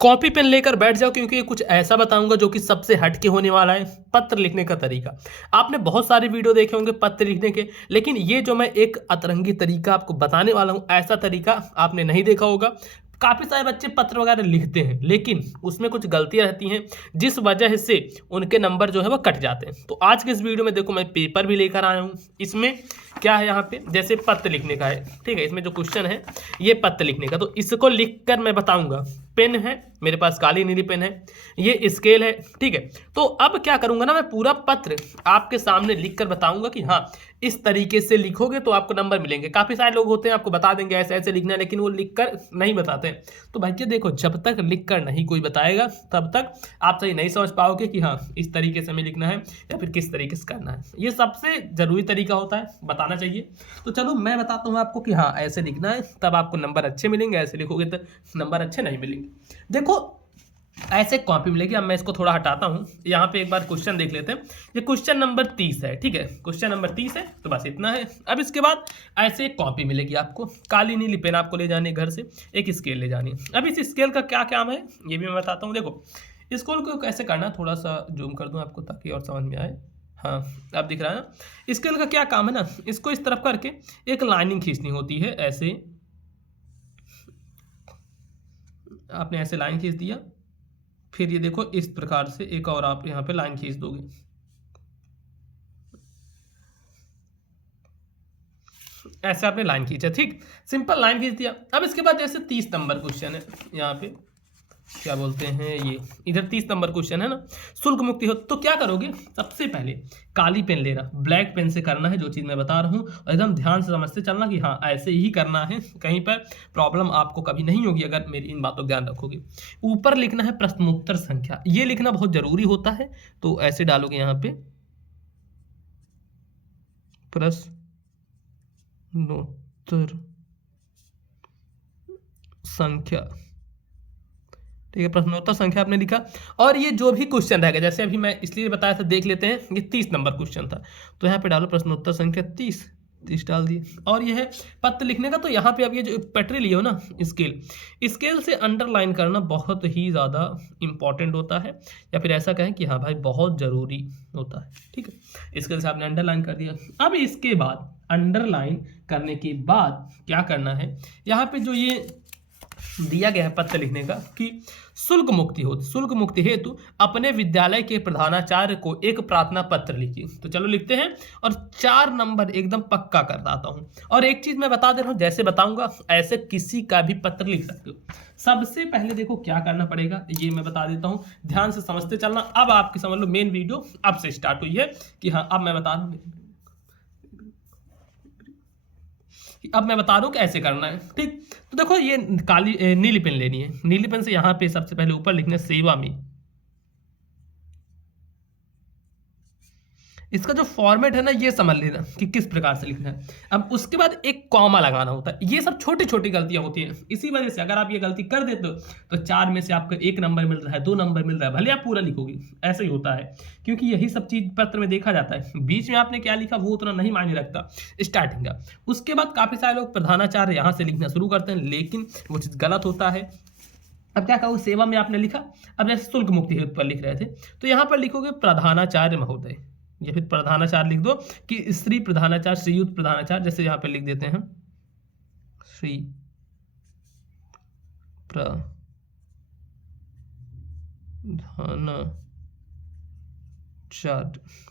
Copy pen लेकर बैठ जाओ, क्योंकि ये कुछ ऐसा बताऊंगा जो कि सबसे हटके होने वाला है। पत्र लिखने का तरीका। आपने बहुत सारे वीडियो देखे होंगे पत्र लिखने के, लेकिन ये जो मैं एक अतरंगी तरीका आपको बताने वाला हूं, ऐसा तरीका आपने नहीं देखा होगा। काफ़ी सारे बच्चे पत्र वगैरह लिखते हैं, लेकिन उसमें कुछ गलतियां रहती हैं, जिस वजह से उनके नंबर जो है वो कट जाते हैं। तो आज के इस वीडियो में देखो, मैं पेपर भी लेकर आया हूँ। इसमें क्या है, यहाँ पे जैसे पत्र लिखने का है, ठीक है। इसमें जो क्वेश्चन है ये पत्र लिखने का, तो इसको लिख कर मैं बताऊंगा। पेन है मेरे पास, काली नीली पेन है, ये स्केल है, ठीक है। तो अब क्या करूंगा ना, मैं पूरा पत्र आपके सामने लिख कर बताऊंगा कि हाँ, इस तरीके से लिखोगे तो आपको नंबर मिलेंगे। काफ़ी सारे लोग होते हैं आपको बता देंगे ऐसे ऐसे लिखना है, लेकिन वो लिख कर नहीं बताते हैं। तो भाई देखो, जब तक लिख कर नहीं कोई बताएगा तब तक आप सही नहीं समझ पाओगे कि हाँ, इस तरीके से हमें लिखना है या फिर किस तरीके से करना है। ये सबसे ज़रूरी तरीका होता है, बताना चाहिए। तो चलो मैं बताता हूँ आपको कि हाँ, ऐसे लिखना है तब आपको नंबर अच्छे मिलेंगे, ऐसे लिखोगे तो नंबर अच्छे नहीं मिलेंगे। देखो, ऐसे कॉपी मिलेगी। अब मैं इसको थोड़ा हटाता हूँ, यहाँ पे एक बार क्वेश्चन देख लेते हैं। ये क्वेश्चन नंबर 30 है, ठीक है। क्वेश्चन नंबर 30 है, तो बस इतना है। अब इसके बाद ऐसे एक कॉपी मिलेगी आपको, काली नीली पेन आपको ले जानी है घर से, एक स्केल ले जानी है। अब इस स्केल का क्या काम है ये भी मैं बताता हूँ। देखो, स्केल को कैसे करना, थोड़ा सा जूम कर दूँ आपको ताकि और समझ में आए। हाँ, अब दिख रहा है ना। स्केल का क्या काम है ना, इसको इस तरफ करके एक लाइनिंग खींचनी होती है। ऐसे आपने ऐसे लाइन खींच दिया, फिर ये देखो इस प्रकार से एक और आप यहाँ पे लाइन खींच दोगे। ऐसे आपने लाइन खींचा, ठीक, सिंपल लाइन खींच दिया। अब इसके बाद जैसे 30 नंबर क्वेश्चन है, यहाँ पे क्या बोलते हैं, ये इधर 30 नंबर क्वेश्चन है ना, शुल्क मुक्ति हो। तो क्या करोगे, सबसे पहले काली पेन लेना, ब्लैक पेन से करना है जो चीज़ मैं बता रहा हूँ, और एकदम ध्यान से समझते चलना कि हाँ, ऐसे ही करना है। कहीं पर प्रॉब्लम आपको कभी नहीं होगी अगर मेरी इन बातों का ध्यान रखोगे। ऊपर लिखना है प्रश्नोत्तर संख्या, ये लिखना बहुत जरूरी होता है। तो ऐसे डालोगे यहाँ पे प्रश्नोत्तर संख्या, ठीक है। प्रश्नोत्तर संख्या आपने लिखा, और ये जो भी क्वेश्चन रहेगा, जैसे अभी मैं इसलिए बताया था, देख लेते हैं। ये 30 नंबर क्वेश्चन था, तो यहाँ पे डालो प्रश्नोत्तर संख्या 30, 30 डाल दिए। और ये है पत्र लिखने का, तो यहाँ पे अब ये जो पटरी लिए हो ना, स्केल, स्केल से अंडरलाइन करना बहुत ही ज़्यादा इंपॉर्टेंट होता है, या फिर ऐसा कहें कि हाँ भाई, बहुत ज़रूरी होता है, ठीक है। स्केल से आपने अंडरलाइन कर दिया। अब इसके बाद अंडरलाइन करने के बाद क्या करना है, यहाँ पे जो ये दिया गया है पत्र लिखने का कि शुल्क मुक्ति हेतु अपने विद्यालय के प्रधानाचार्य को एक प्रार्थना पत्र लिखिए। तो चलो लिखते हैं, और 4 नंबर एकदम पक्का करवाता हूँ। और एक चीज मैं बता दे रहा हूँ, जैसे बताऊंगा ऐसे किसी का भी पत्र लिख सकते हो। सबसे पहले देखो क्या करना पड़ेगा, ये मैं बता देता हूँ, ध्यान से समझते चलना। अब आपकी समझ लो मेन वीडियो अब से स्टार्ट हुई है कि हाँ, अब मैं बता दूँ कि ऐसे करना है, ठीक। तो देखो, ये नीली पेन लेनी है। नीली पेन से यहाँ पे सबसे पहले ऊपर लिखना है सेवा में। इसका जो फॉर्मेट है ना, ये समझ लेना कि किस प्रकार से लिखना है। अब उसके बाद एक कॉमा लगाना होता है। ये सब छोटी छोटी गलतियां होती हैं, इसी वजह से अगर आप ये गलती कर देते हो तो 4 में से आपको 1 नंबर मिल रहा है, 2 नंबर मिल रहा है, भले आप पूरा लिखोगे, ऐसा ही होता है। क्योंकि यही सब चीज पत्र में देखा जाता है, बीच में आपने क्या लिखा वो उतना नहीं मायने रखता, स्टार्टिंग का। उसके बाद काफी सारे लोग प्रधानाचार्य यहाँ से लिखना शुरू करते हैं, लेकिन वो चीज गलत होता है। अब क्या कहूँ, सेवा में आपने लिखा। अब जैसे शुल्क मुक्ति हेतु पर लिख रहे थे, तो यहाँ पर लिखोगे प्रधानाचार्य महोदय, या फिर प्रधानाचार्य लिख दो कि श्री प्रधानाचार्य, श्रीयुत प्रधानाचार्य, जैसे यहाँ पे लिख देते हैं श्री प्रधानाचार्य,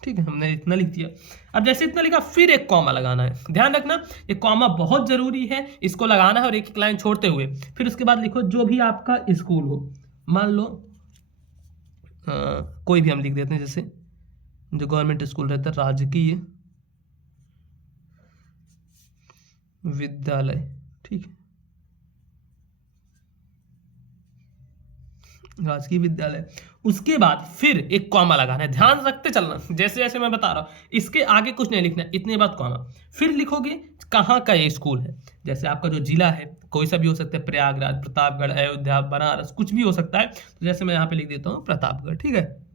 ठीक है, हमने इतना लिख दिया। अब जैसे इतना लिखा, फिर एक कॉमा लगाना है। ध्यान रखना, ये कॉमा बहुत जरूरी है, इसको लगाना है, और एक एक लाइन छोड़ते हुए फिर उसके बाद लिखो जो भी आपका स्कूल हो। मान लो कोई भी हम लिख देते हैं, जैसे जो गवर्नमेंट स्कूल रहता है, राजकीय विद्यालय, ठीक है, राजकीय विद्यालय। उसके बाद फिर एक कॉमा लगाना है, ध्यान रखते चलना, जैसे जैसे मैं बता रहा हूँ, इसके आगे कुछ नहीं लिखना, इतने बाद कॉमा। फिर लिखोगे कहाँ का ये स्कूल है, जैसे आपका जो जिला है कोई सा भी हो सकता है, प्रयागराज, प्रतापगढ़, अयोध्या, बनारस, कुछ भी हो सकता है। तो जैसे मैं यहाँ पे लिख देता हूँ प्रतापगढ़, ठीक है।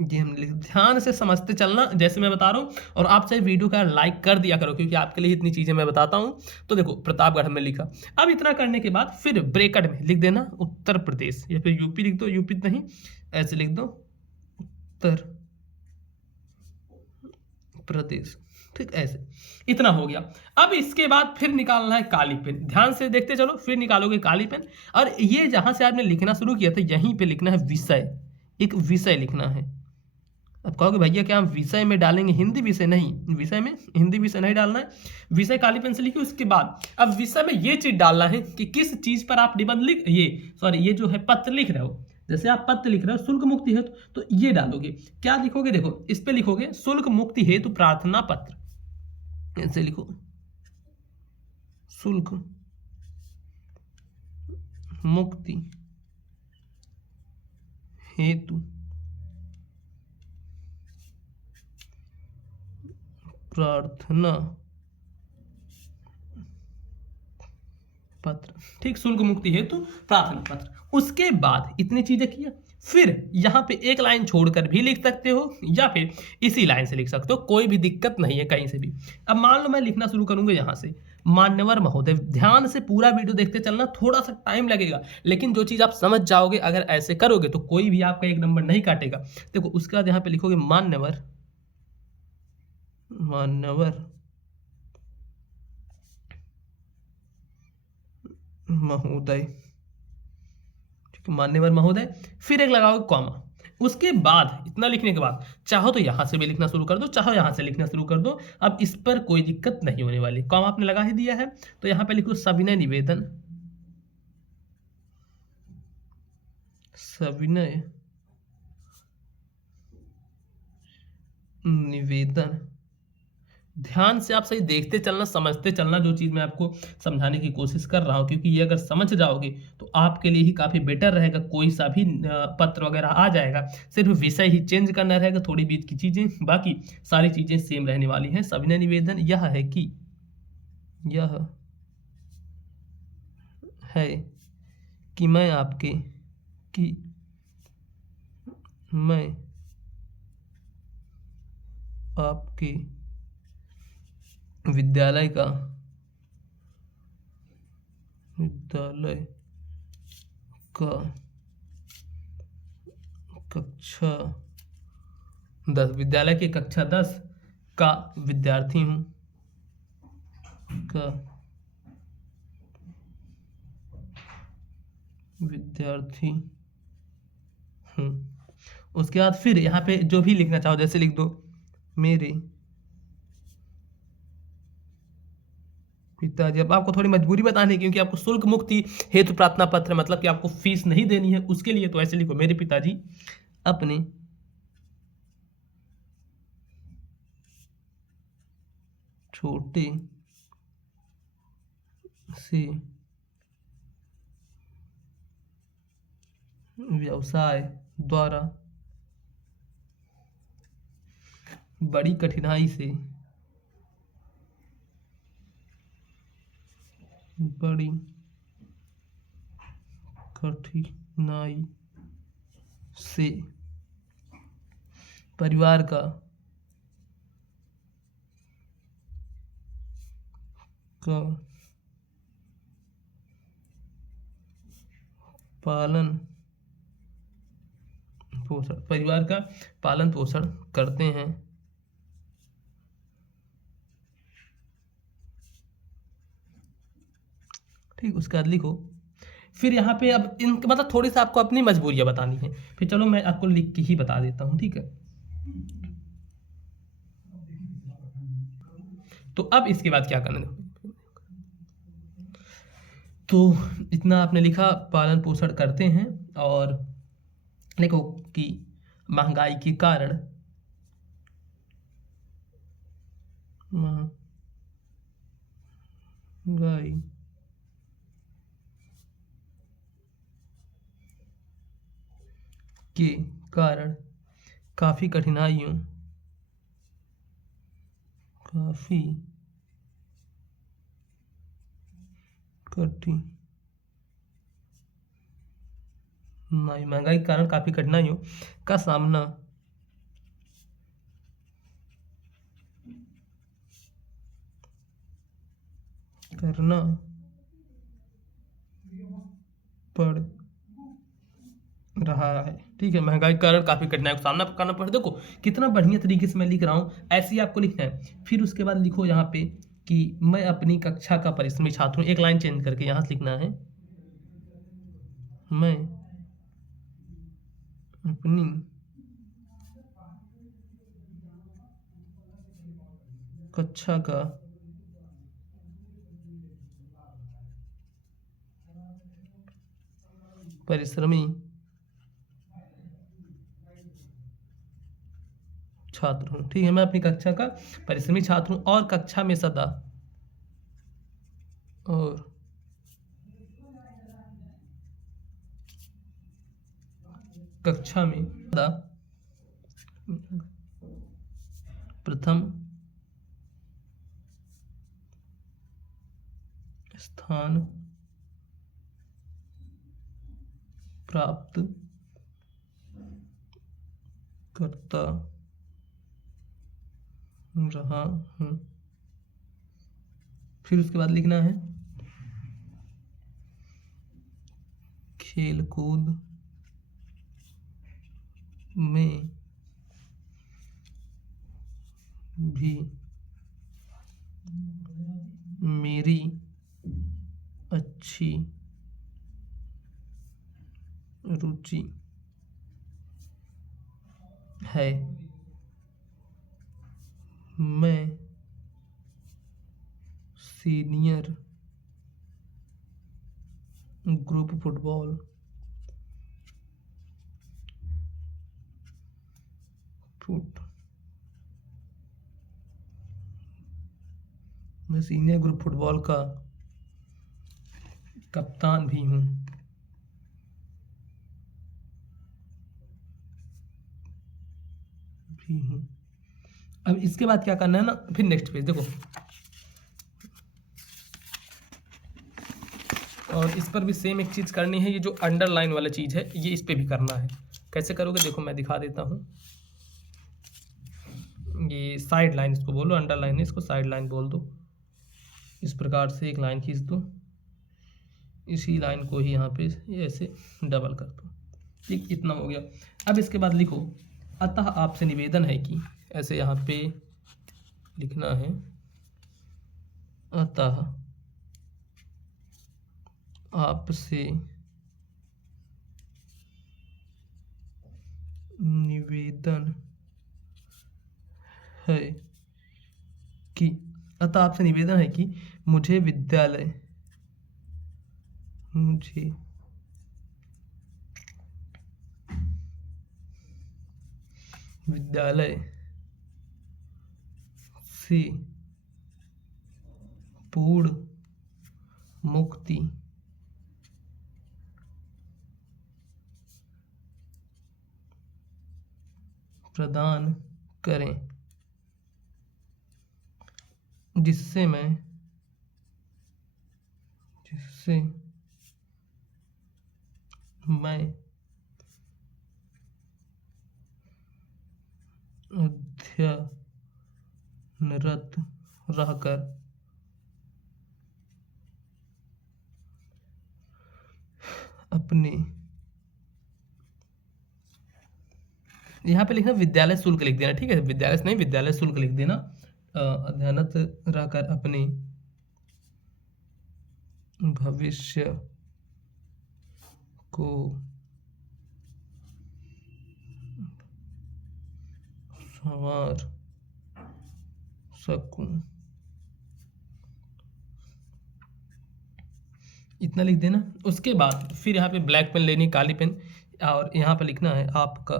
ये हम ध्यान से समझते चलना जैसे मैं बता रहा हूँ, और आप चाहे वीडियो का लाइक कर दिया करो क्योंकि आपके लिए इतनी चीज़ें मैं बताता हूँ। तो देखो प्रतापगढ़ में लिखा। अब इतना करने के बाद फिर ब्रैकेट में लिख देना उत्तर प्रदेश, या फिर यूपी लिख दो, यूपी नहीं ऐसे लिख दो उत्तर प्रदेश। ठीक ऐसे, इतना हो गया। अब इसके बाद फिर निकालना है काली पेन, ध्यान से देखते चलो, फिर निकालोगे काली पेन, और ये जहां से आपने लिखना शुरू किया था यहीं पे लिखना है विषय, एक विषय लिखना है। अब कहोगे भैया क्या हम विषय में डालेंगे हिंदी विषय? नहीं, विषय में हिंदी विषय नहीं डालना है, विषय काली पेन से लिखिए। उसके बाद अब विषय में ये चीज डालना है कि किस चीज पर आप निबंध लिख, ये जो है पत्र लिख रहे हो, जैसे आप पत्र लिख रहे हो शुल्क मुक्ति हेतु, तो ये डालोगे। क्या लिखोगे? देखो इस पे लिखोगे शुल्क मुक्ति हेतु प्रार्थना पत्र, ऐसे लिखो शुल्क मुक्ति हेतु प्रार्थना पत्र। ठीक, शुल्क मुक्ति हेतु प्रार्थना पत्र। उसके बाद इतनी चीजें किया, फिर यहाँ पे एक लाइन छोड़कर भी लिख सकते हो या फिर इसी लाइन से लिख सकते हो, कोई भी दिक्कत नहीं है कहीं से भी। अब मान लो मैं लिखना शुरू करूंगा यहाँ से, मान्यवर महोदय। ध्यान से पूरा वीडियो देखते चलना, थोड़ा सा टाइम लगेगा लेकिन जो चीज आप समझ जाओगे अगर ऐसे करोगे तो कोई भी आपका एक नंबर नहीं काटेगा। देखो उसके बाद यहाँ पे लिखोगे मान्यवर, मान्यवर महोदय, ठीक है, मान्यवर महोदय, फिर एक लगाओगे कॉमा। उसके बाद इतना लिखने के बाद चाहो तो यहां से भी लिखना शुरू कर दो, चाहो यहां से लिखना शुरू कर दो, अब इस पर कोई दिक्कत नहीं होने वाली। कॉमा आपने लगा ही दिया है तो यहां पे लिखो सविनय निवेदन, सविनय निवेदन। ध्यान से आप सही देखते चलना, समझते चलना जो चीज़ मैं आपको समझाने की कोशिश कर रहा हूँ, क्योंकि ये अगर समझ जाओगे तो आपके लिए ही काफ़ी बेटर रहेगा। कोई सा भी पत्र वगैरह आ जाएगा, सिर्फ विषय ही चेंज करना रहेगा, थोड़ी बीच की चीज़ें, बाकी सारी चीज़ें सेम रहने वाली हैं। सविनय निवेदन यह है कि मैं आपके कि मैं आपके विद्यालय का कक्षा 10, विद्यालय की कक्षा 10 का विद्यार्थी हूँ, उसके बाद फिर यहाँ पे जो भी लिखना चाहो जैसे लिख दो मेरे पिताजी। अब आपको थोड़ी मजबूरी बतानी है क्योंकि आपको शुल्क मुक्ति हेतु प्रार्थना पत्र, मतलब कि आपको फीस नहीं देनी है उसके लिए, तो ऐसे लिखो मेरे पिताजी अपने छोटे से व्यवसाय द्वारा बड़ी कठिनाई से परिवार का पालन पोषण करते हैं। ठीक, उसके बाद लिखो फिर यहाँ पे अब इन मतलब थोड़ी सी आपको अपनी मजबूरियां बतानी है, फिर चलो मैं आपको लिख के ही बता देता हूँ, ठीक है। तो अब इसके बाद क्या करना है, तो इतना आपने लिखा पालन पोषण करते हैं, और लिखो कि महंगाई के कारण काफी कठिनाइयों महंगाई के कारण काफी कठिनाइयों का सामना करना पड़ रहा है। ठीक है, महंगाई के कारण काफ़ी कठिनाई का सामना करना पड़। देखो कितना बढ़िया तरीके से मैं लिख रहा हूँ, ऐसे ही आपको लिखना है। फिर उसके बाद लिखो यहाँ पे कि मैं अपनी कक्षा का परिश्रमी छात्र हूँ, एक लाइन चेंज करके यहाँ से लिखना है, मैं अपनी कक्षा का परिश्रमी छात्र हूँ। ठीक है, मैं अपनी कक्षा का परिश्रमी छात्र हूँ और कक्षा में सदा और कक्षा में सदा प्रथम स्थान प्राप्त करता रहा हूँ। फिर उसके बाद लिखना है खेल कूद में भी मेरी अच्छी रुचि है। मैं सीनियर ग्रुप फुटबॉल मैं सीनियर ग्रुप फुटबॉल का कप्तान भी हूँ। अब इसके बाद क्या करना है ना, फिर नेक्स्ट पेज देखो, और इस पर भी सेम एक चीज़ करनी है। ये जो अंडरलाइन वाला चीज़ है ये इस पे भी करना है। कैसे करोगे देखो मैं दिखा देता हूँ। ये साइड लाइन इसको बोलो, अंडरलाइन है इसको साइड लाइन बोल दो। इस प्रकार से एक लाइन खींच दो, इसी लाइन को ही यहाँ पे ऐसे डबल कर दो। ठीक, इतना हो गया। अब इसके बाद लिखो अतः आपसे निवेदन है कि, ऐसे यहाँ पे लिखना है अतः आपसे निवेदन है कि, अतः आपसे निवेदन है कि मुझे विद्यालय से पूर्ण मुक्ति प्रदान करें, जिससे मैं अध्ययनरत रहकर अपने, यहाँ पे लिखना विद्यालय शुल्क लिख देना। ठीक है, विद्यालय से नहीं विद्यालय शुल्क लिख देना। अध्ययनरत रहकर अपने भविष्य को संवार सकूं, इतना लिख देना। उसके बाद फिर यहाँ पे ब्लैक पेन लेनी, काली पेन, और यहाँ पे लिखना है आपका।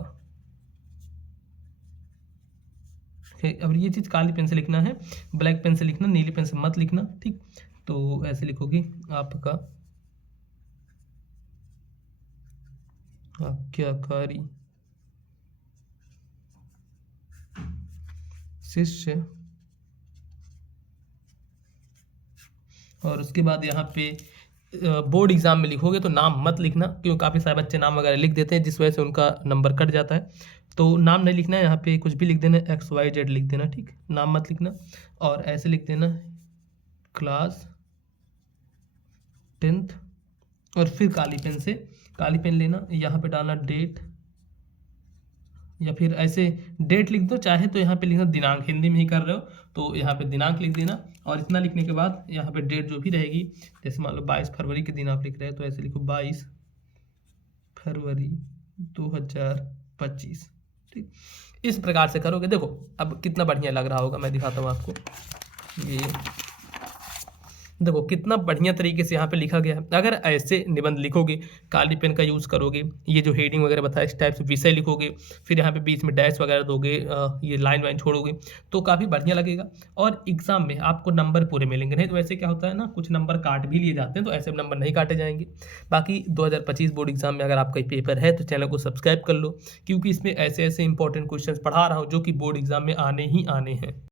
अब ये चीज़ काली पेन से लिखना है, ब्लैक पेन से लिखना, नीली पेन से मत लिखना। ठीक, तो ऐसे लिखोगे आपका आज्ञाकारी शिष्य। और उसके बाद यहाँ पे बोर्ड एग्जाम में लिखोगे तो नाम मत लिखना, क्योंकि काफ़ी सारे बच्चे नाम वगैरह लिख देते हैं जिस वजह से उनका नंबर कट जाता है। तो नाम नहीं लिखना है, यहाँ पे कुछ भी लिख देना, XYZ लिख देना। ठीक, नाम मत लिखना। और ऐसे लिख देना क्लास 10th, और फिर काली पेन लेना, यहाँ पे डालना डेट, या फिर ऐसे डेट लिख दो, चाहे तो यहाँ पे लिखना दिनांक, हिंदी में ही कर रहे हो तो यहाँ पे दिनांक लिख देना। और इतना लिखने के बाद यहाँ पे डेट जो भी रहेगी, जैसे मान लो 22 फरवरी के दिन आप लिख रहे हैं तो ऐसे लिखो 22 फरवरी 2025। ठीक, इस प्रकार से करोगे। देखो अब कितना बढ़िया लग रहा होगा, मैं दिखाता हूँ आपको। ये देखो कितना बढ़िया तरीके से यहाँ पे लिखा गया है। अगर ऐसे निबंध लिखोगे, काली पेन का यूज़ करोगे, ये जो हेडिंग वगैरह बताया इस टाइप से विषय लिखोगे, फिर यहाँ पे बीच में डैश वगैरह दोगे, ये लाइन वाइन छोड़ोगे तो काफ़ी बढ़िया लगेगा और एग्जाम में आपको नंबर पूरे मिलेंगे। नहीं तो ऐसे क्या होता है ना, कुछ नंबर काट भी लिए जाते हैं, तो ऐसे नंबर नहीं काटे जाएंगे। बाकी 2025 बोर्ड एग्जाम में अगर आपका पेपर है तो चैनल को सब्सक्राइब कर लो, क्योंकि इसमें ऐसे ऐसे इंपॉर्टेंट क्वेश्चन पढ़ा रहा हूँ जो कि बोर्ड एग्जाम में आने ही आने हैं।